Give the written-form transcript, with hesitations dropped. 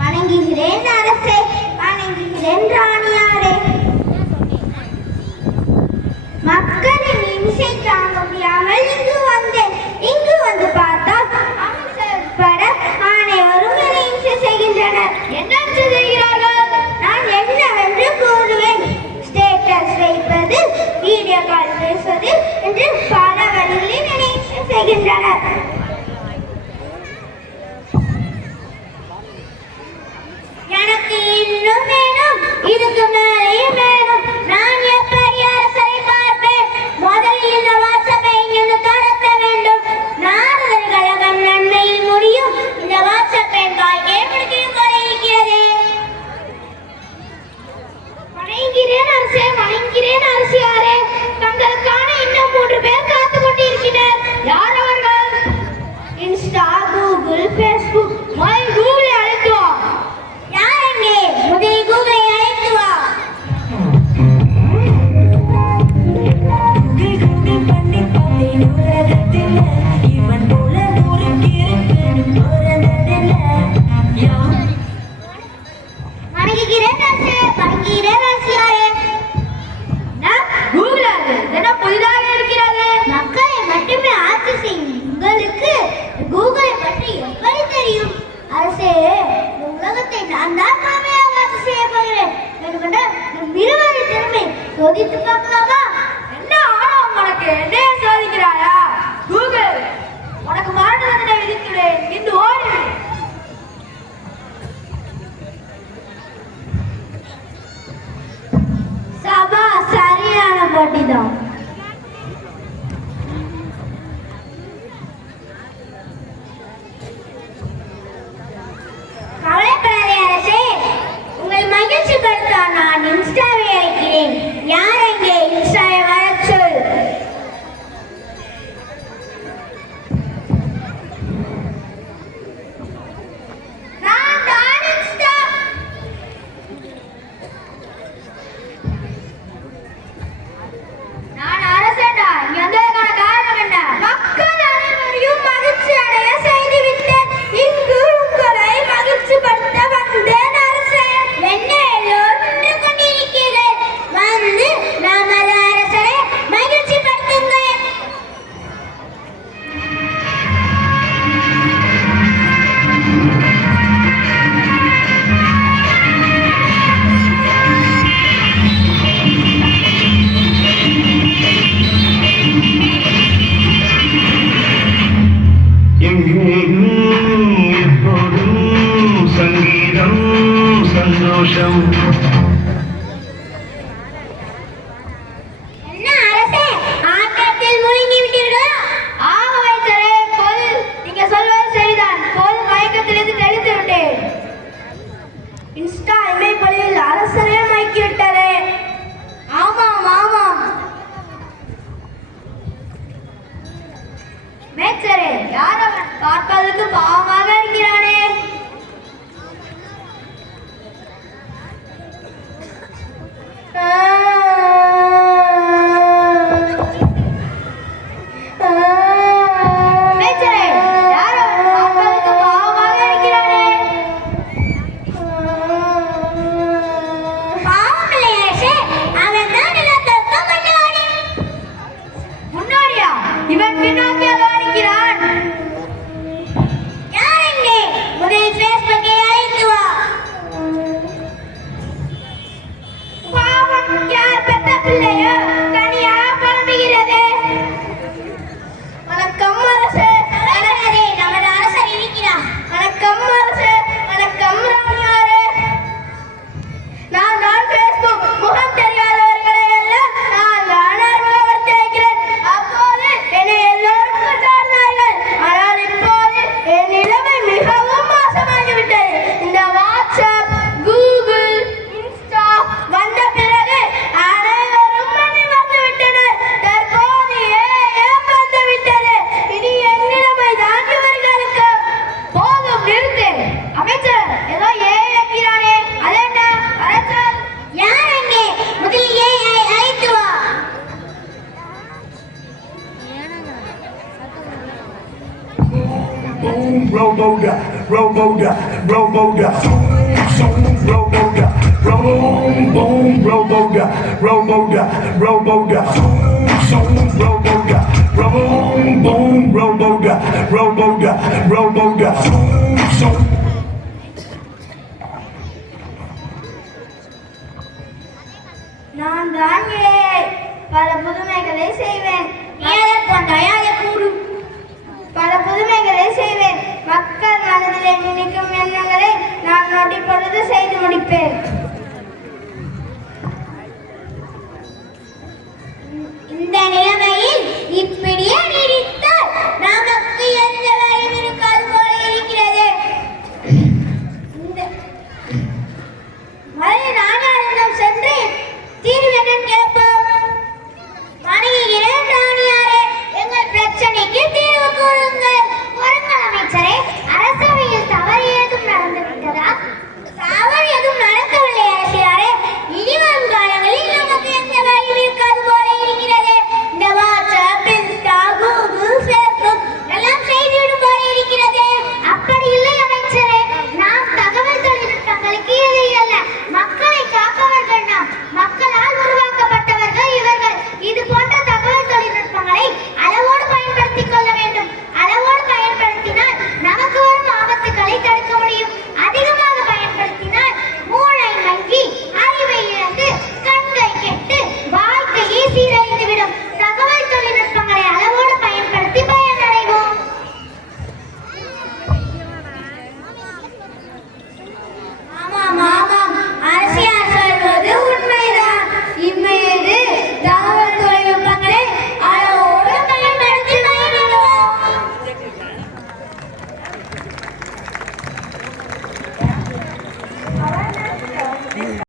வணங்குகிறேன் அரசே, வணங்குகிறேன் ராணியாரே. மக்களின் இம்சை தாங்க முடியாமல் இங்கு வந்து பார்த்தால் அமைச்சர் உட்பட அனைவரும் என்னை இம்சை செய்கின்றனர். என்ன செய்கிறார்கள்? நான் என்னவென்று கூறுவேன்? ஸ்டேட்டஸ் வைப்பது, வீடியோ கால் பேசுவது என்று பல வழிகளில் என்னை இம்சை செய்கின்றனர். எனக்கு இன்னும் வேணும், இதுக்கு மேலேயும் வேணும். நான் எப்படி அரசரை பார்ப்பேன்? முதலில் இந்த வாட்ஸ்அப்பை இங்கிருந்து கடத்த வேண்டும். நாரதர் கழகம் நன்மையில் முடியும். இந்த வாட்ஸ்அப் என் காய்கே முடிக்கும் போல இருக்கிறது. வணங்குகிறேன் அரசே, வணங்குகிறேன் அரசியாரே. தங்களுக்கான இன்னும் 3 பேர் காத்து கொண்டிருக்கிறார். யார் அவர்கள்? இன்ஸ்டா, கூகுள், ஃபேஸ்புக், கூகுளை அழைத்து வா. முதலில் கூகுளை அழைத்து வா. வணங்குகிறேன் அரசே, வணங்குகிறேன் அரசியாரே. கூகுள் என்ன புதிதாக இருக்கிறது? மக்களை மட்டுமே ஆட்சி செய்யும் உங்களுக்கு கூகுளை பற்றி எப்படி தெரியும்? அரசே, உலகத்தை நான் தான் ஆட்சி செய்ய போகிறேன். இருவரி திறமை சோதித்து பார்க்கலாமா? என்ன ஆணவம் உனக்கு? என்ன சோதிக்கிறாயா? கூகுள், உனக்கு மேச்சரே, யார் அவன்? பார்ப்பதற்கு பாவமாக இருக்கிறானே. மேச்சரே, யார் அவன்? பார்ப்பதற்கு பாவமாக இருக்கிறானே. பாவமில்லையே, அவன் தான் எல்லாத்துக்கும் முன்னாடி. முன்னாடியா? இவன் பின்னோக்கி அடிக்கிறான். யார் இங்கே? முதலில் பேஸ்புக்கை அழைத்து வா. பாவம், யார் பெற்ற பிள்ளையோ தனியா புலம்புகிறது. வணக்கம் அரசே. அரசரே, நமது அரசர் இருக்கிறார். வணக்கம் அரசே. வணக்கம் ராணியாரே. நான் தான் பேஸ்புக் முகம் தெரியாதவர்களை எல்லாம் நான் தான் அறிமுகப்படுத்தியிருக்கிறேன். அப்போது என்னை எல்லோரும் கொண்டாடினார்கள். ஆனால் இப்போது என் நிலைமை மிகவும் மோசமாகிவிட்டது. இந்த வாட்ஸ்அப், கூகுள், இன்ஸ்டா வந்த பிறகு அனைவரும் என்னை மறந்துவிட்டனர். தற்போது ஏஎம் வந்துவிட்டது. இனி என் நிலைமை தான் இவர்களுக்கு. போதும், நிறுத்து. அமைச்சர், ஏதோ ஏஎம்கிறானே, அது என்ன? அரசர், யார் அங்கே? முதலில் ஏஐ அழைத்து வா. Boom, robo-da, robo-da, robo-da. Zoom, robo-da, boom, boom, robo-da, robo-da, robo-da. Zoom, robo-da, boom, boom, robo-da, robo-da, robo-da. Zoom. நான் தான் ஏஐ. பல புதுமைகளை செய்வேன். பல புதுமைகளை செய்வேன். மக்கள் மனதிலே நினைக்கும் எண்ணங்களை நான் நொடி பொழுது செய்து முடிப்பேன்.